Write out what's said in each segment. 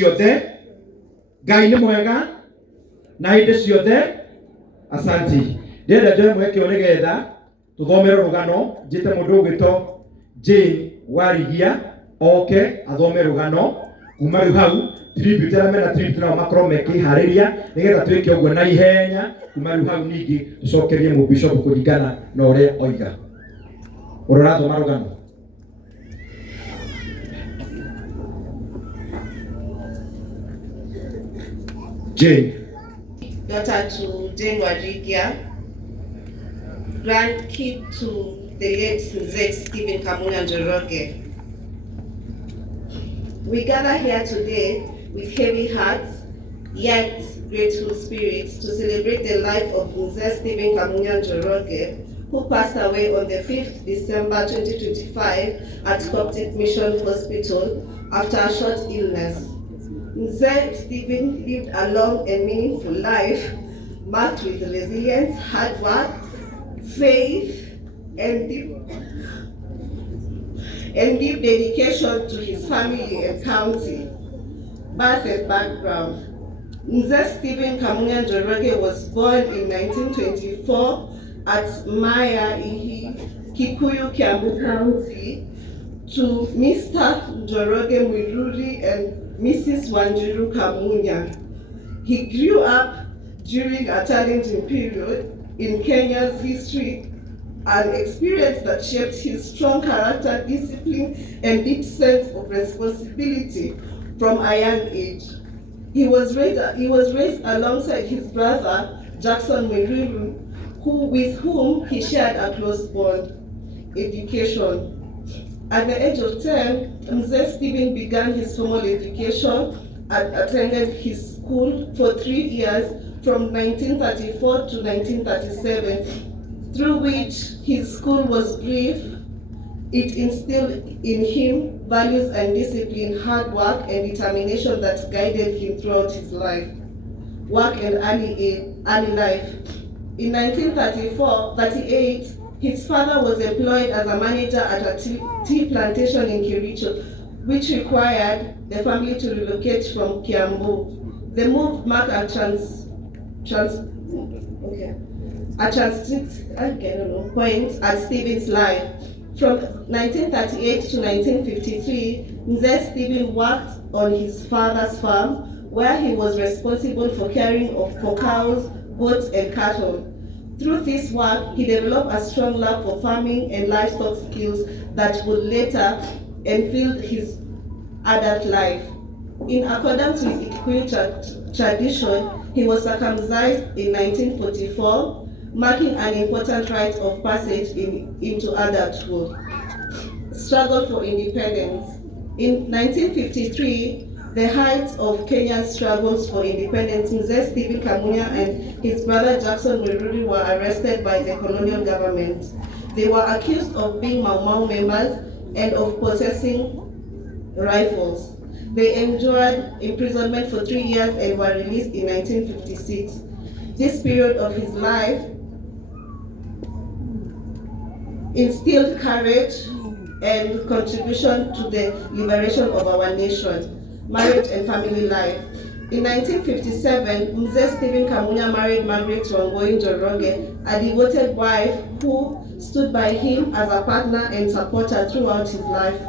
ciothe. Ngai nĩ mwega na hĩndĩ ciothe. Asanti. Ndĩrenda njoe mweke ũrĩ getha tũthomere rũgano njĩte mũndũ ũgwĩtwo Jane Warigia oke athome rũgano kuma rĩu hau tribute arĩa mena tribute nao makorwo mekĩharĩria nĩgetha twĩke ũguo na ihenya kuma rĩu hau ningĩ tũcokerie mũbishop kũringana na ũrĩa oiga. Ũrorathoma rũgano. Jane. Daughter to Jane Warigia, grandkid to the late Mzee Stephen Kamunya Njoroge. We gather here today with heavy hearts, yet grateful spirits, to celebrate the life of Mzee Stephen Kamunya Njoroge, who passed away on the 5th December 2025 at Coptic Mission Hospital after a short illness. Mzee Stephen lived a long and meaningful life marked with resilience, hard work, faith, and deep dedication to his family and county. Birth and background. Mzee Stephen Kamunya Njoroge was born in 1924 at Maina, Kikuyu, Kiambu County, to Mr. Njoroge Mwiruri and Mrs. Wanjiru Kamunya. He grew up during a challenging period in Kenya's history, an experience that shaped his strong character, discipline, and deep sense of responsibility from a young age. He was raised alongside his brother, Jackson Mwiruri, with whom he shared a close bond. Education. At the age of 10, Mzee Stephen began his formal education and attended his school for 3 years from 1934 to 1937, through which his school was brief. It instilled in him values and discipline, hard work, and determination that guided him throughout his life, work and early life. In 1938, his father was employed as a manager at a tea plantation in Kericho, which required the family to relocate from Kiambu. The move marked a point at Stephen's life. From 1938 to 1953, Mzee Stephen worked on his father's farm, where he was responsible for caring for cows, goats, and cattle. Through this work, he developed a strong love for farming and livestock skills that would later enfill his adult life. In accordance with Kikuyu tradition, he was circumcised in 1944, marking an important rite of passage into adulthood. Struggle for independence. In 1953, the height of Kenya's struggles for independence, Mzee Stephen Kamunya and his brother Jackson Mwiruri were arrested by the colonial government. They were accused of being Mau Mau members and of possessing rifles. They endured imprisonment for 3 years and were released in 1956. This period of his life instilled courage and contribution to the liberation of our nation. Marriage and family life. In 1957, Mzee Stephen Kamunya married Margaret Wangoi Njoroge, a devoted wife who stood by him as a partner and supporter throughout his life.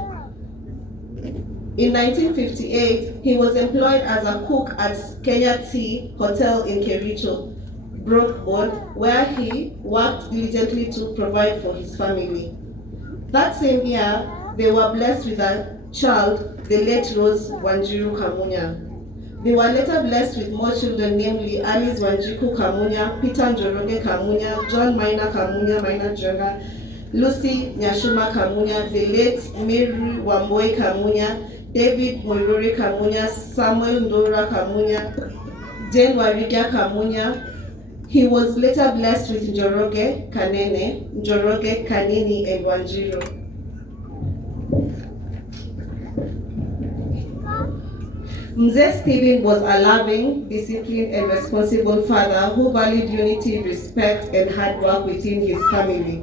In 1958, he was employed as a cook at Kenya Tea Hotel in Kericho, Brookboard, where he worked diligently to provide for his family. That same year, they were blessed with a child, the late Rose Wanjiru Kamunya. They were later blessed with more children, namely Alice Wanjiku Kamunya, Peter Njoroge Kamunya, John Maina Kamunya, Maina Njenga, Lucy Nyashuma Kamunya, the late Mary Wamboi Kamunya, David Moirori Kamunya, Samuel Ndora Kamunya, Jane Warigia Kamunya. He was later blessed with Njoroge Kanene, Njoroge Kanini, and Wanjiru. Mzee Stephen was a loving, disciplined, and responsible father who valued unity, respect, and hard work within his family.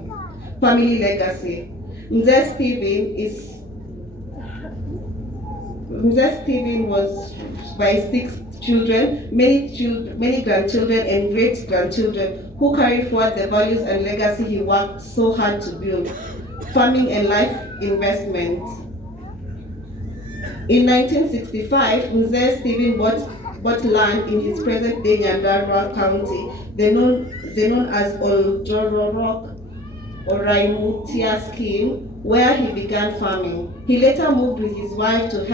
Family legacy. Mzee Stephen was by 6 children, many grandchildren and great-grandchildren who carry forward the values and legacy he worked so hard to build, farming and life investment. In 1965, Mzee Stephen bought land in his present-day Nyandarua County, they known as Oldororok or Raimutia scheme, where he began farming. He later moved with his wife there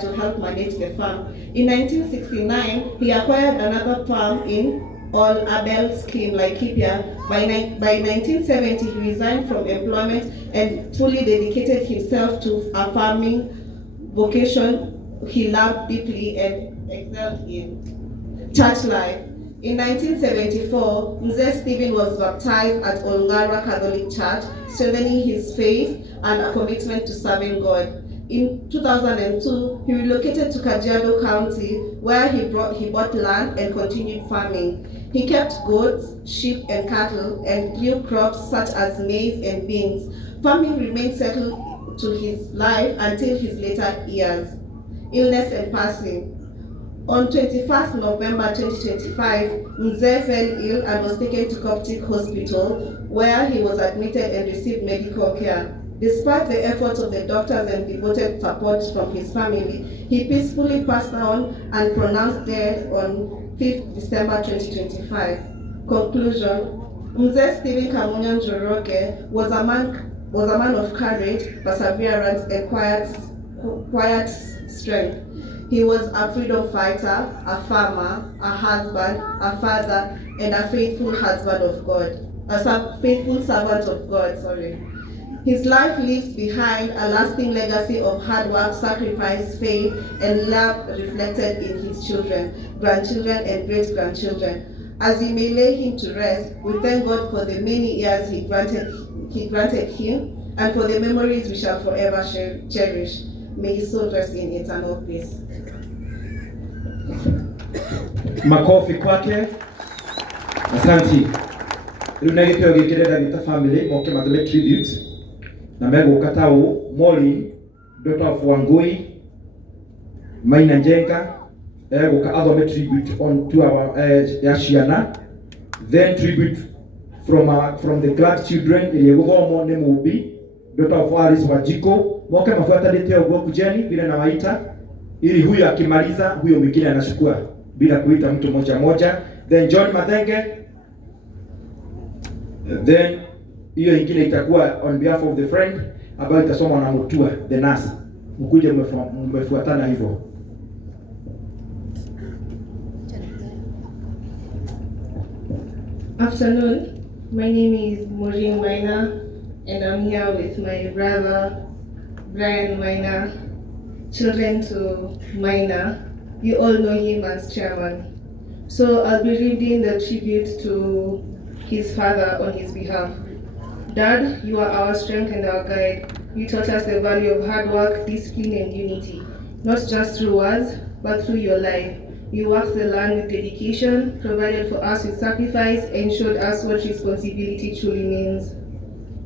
to help manage the farm. In 1969, he acquired another farm in All Abel scheme, Laikipia. By 1970, he resigned from employment and fully dedicated himself to a farming vocation he loved deeply and excelled in. Church life. In 1974, Mzee Stephen was baptized at Olngara Catholic Church, strengthening his faith and a commitment to serving God. In 2002, he relocated to Kajiado County, where he bought land and continued farming. He kept goats, sheep, and cattle, and grew crops such as maize and beans. Farming remained settled to his life until his later years. Illness and passing. On 21st November 2025, Mzee fell ill and was taken to Coptic Hospital, where he was admitted and received medical care. Despite the efforts of the doctors and devoted support from his family, he peacefully passed on and pronounced dead on 5th December 2025. Conclusion. Mzee Stephen Kamunya Njoroge was a man of courage, perseverance, and quiet strength. He was a freedom fighter, a farmer, a husband, a father, and a faithful husband of God. Faithful servant of God, His life leaves behind a lasting legacy of hard work, sacrifice, faith, and love reflected in his children, grandchildren, and great-grandchildren. As we may lay him to rest, we thank God for the many years he granted him, and for the memories we shall forever cherish. May his soul rest in eternal peace. Makofi kwake. Asante. Rĩu na gĩtĩo gĩkĩ ndĩrenda gĩta family moke mathome tribute na megũka taũ Molly, daughter of Wangui, Maina Njenga, egũka athome tribute on to our Ciana, then tribute from the grandchildren ĩrĩa gũthomwo nĩ Mũmbi, daughter of Alice Wajiko, moke mafuatanĩte ũguo kujeni vile nawaita, ili huyu akimaliza huyo mwingine anachukua bila kuita mtu moja moja, then John Mathenge, then hiyo ingine itakuwa on behalf of the friend ambayo itasomwa na Mutua the nurse. Mkuje mmefuatana hivyo. Afternoon, my name is Maina, and I'm here with my brother Brian Maina, children to Maina. You all know him as chairman. So I'll be reading the tribute to his father on his behalf. Dad, you are our strength and our guide. You taught us the value of hard work, discipline, and unity, not just through words, but through your life. You worked the land with dedication, provided for us with sacrifice, and showed us what responsibility truly means.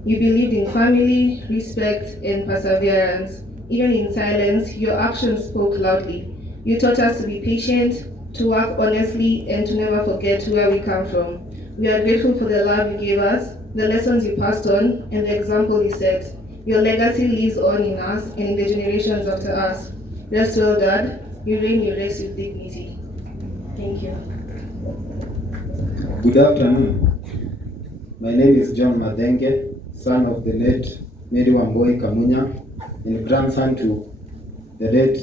You believed in family, respect, and perseverance. Even in silence, your actions spoke loudly. You taught us to be patient, to work honestly, and to never forget where we come from. We are grateful for the love you gave us, the lessons you passed on, and the example you set. Your legacy lives on in us and in the generations after us. Rest well, Dad. You reign your race with dignity. Thank you. Good afternoon. My name is John Mathenge, son of the late Mary Wamboi Kamunya, and grandson to the late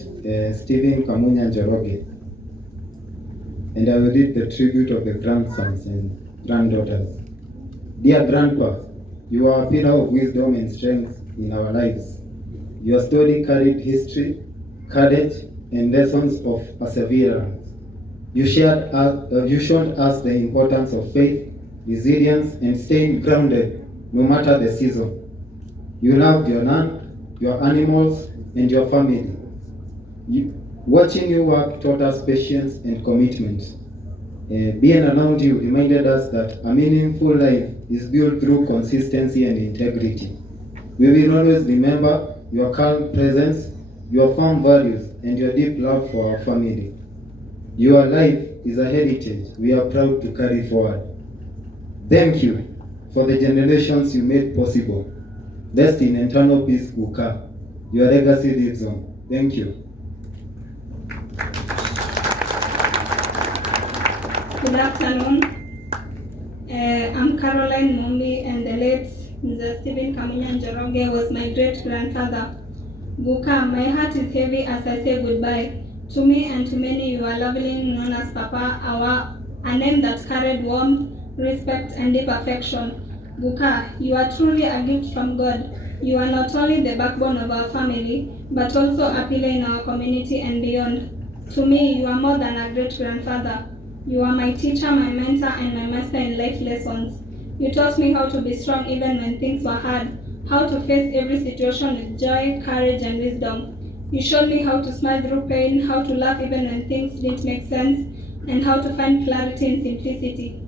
Stephen Kamunya Njoroge. And I will read the tribute of the grandsons and granddaughters. Dear Grandpa, you are a pillar of wisdom and strength in our lives. Your story carried history, courage, and lessons of perseverance. You showed us the importance of faith, resilience, and staying grounded no matter the season. You loved your land, your animals, and your family. Watching you work taught us patience and commitment. Being around you reminded us that a meaningful life is built through consistency and integrity. We will always remember your calm presence, your firm values, and your deep love for our family. Your life is a heritage we are proud to carry forward. Thank you for the generations you made possible. Rest in eternal peace, Guka. Your legacy lives on. Thank you. Good afternoon. I'm Caroline Mombi, and the late Mr. Stephen Kamunya Njoroge was my great-grandfather. Guka, my heart is heavy as I say goodbye. To me and to many, you are lovingly known as Papa, a name that carried warmth, respect, and deep affection. Guka, you are truly a gift from God. You are not only the backbone of our family, but also a pillar in our community and beyond. To me, you are more than a great-grandfather. You are my teacher, my mentor, and my master in life lessons. You taught me how to be strong even when things were hard, how to face every situation with joy, courage, and wisdom. You showed me how to smile through pain, how to laugh even when things didn't make sense, and how to find clarity in simplicity.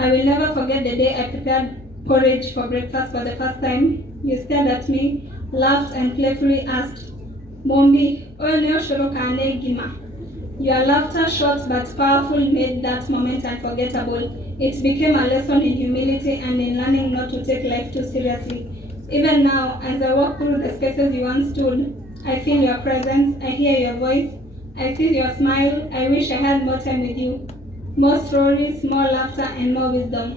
I will never forget the day I prepared porridge for breakfast for the first time. You stared at me, laughed, and playfully asked, "Mombi, oyo shoroka ane gima." Your laughter, short but powerful, made that moment unforgettable. It became a lesson in humility and in learning not to take life too seriously. Even now, as I walk through the spaces you once stood, I feel your presence, I hear your voice, I see your smile. I wish I had more time with you. More stories, more laughter, and more wisdom.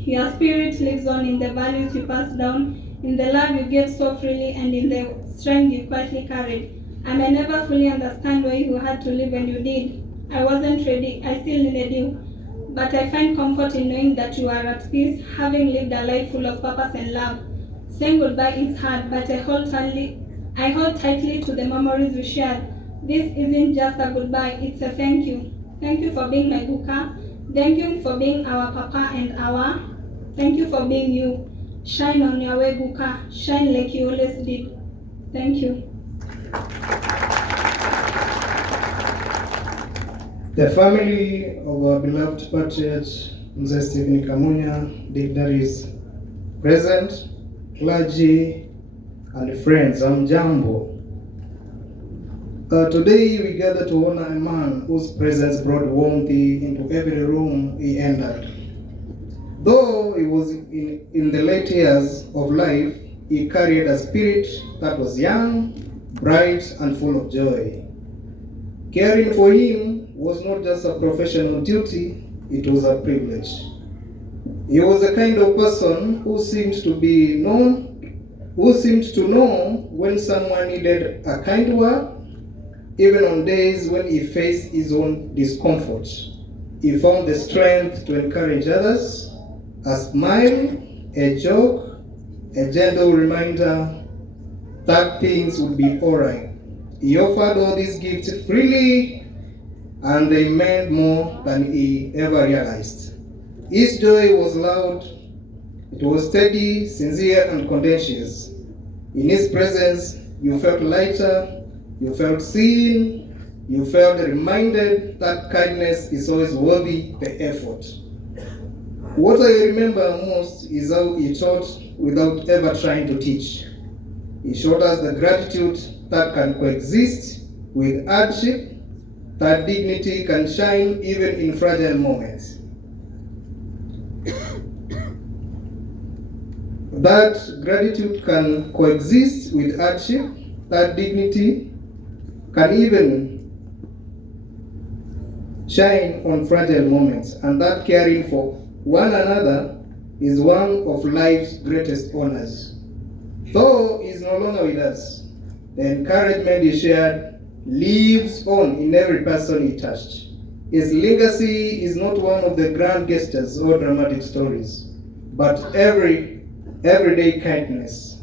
Your spirit lives on in the values you passed down, in the love you gave so freely, and in the strength you quietly carried. I may never fully understand why you had to leave when you did. I wasn't ready, I still needed you. But I find comfort in knowing that you are at peace, having lived a life full of purpose and love. Saying goodbye is hard, but I hold tightly to the memories we shared. This isn't just a goodbye, it's a thank you. Thank you for being my Guka. Thank you for being our Papa and our. Thank you for being you. Shine on your way, Guka. Shine like you always did. Thank you. The family of our beloved patriarch, Mr. Stephen Kamunya, dignitaries present, clergy, and friends, Amjambo. Today we gather to honor a man whose presence brought warmth into every room he entered. Though he was in the late years of life, he carried a spirit that was young, bright, and full of joy. Caring for him was not just a professional duty, it was a privilege. He was the kind of person who seemed to know when someone needed a kind word, even on days when he faced his own discomfort. He found the strength to encourage others, a smile, a joke, a gentle reminder that things would be all right. He offered all these gifts freely, and they meant more than he ever realized. His joy was loud, it was steady, sincere, and contagious. In his presence, you felt lighter, you felt seen, you felt reminded that kindness is always worthy the effort. What I remember most is how he taught without ever trying to teach. He showed us the gratitude that can coexist with hardship, that dignity can shine even in fragile moments. That gratitude can coexist with hardship, that dignity can even shine on fragile moments, and that caring for one another is one of life's greatest honors. Though he is no longer with us, the encouragement he shared lives on in every person he touched. His legacy is not one of the grand gestures or dramatic stories, but everyday kindness,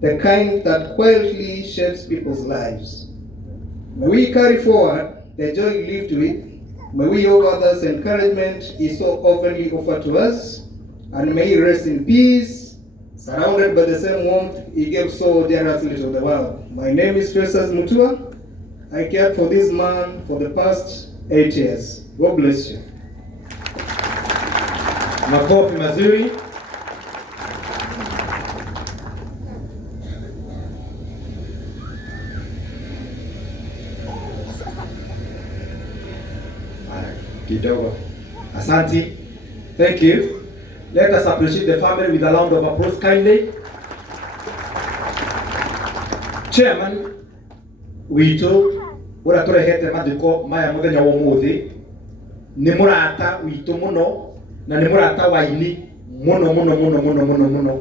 the kind that quietly shapes people's lives. May we carry forward the joy he lived with. May we offer others encouragement he so oftenly offered to us, and may he rest in peace, surrounded by the same warmth he gave so generously to the world. My name is Festus Mutua. I cared for this man for the past 8 years. God bless you. Makofi mazuri. kidogo. Asante. Thank you. Let us appreciate the family with a round of applause kindly. Chairman witũ ũrĩa tũrehete mathiko maya mũthenya wa ũmũthĩ nĩ mũrata witũ mũno na nĩ mũrata wa ini mũno.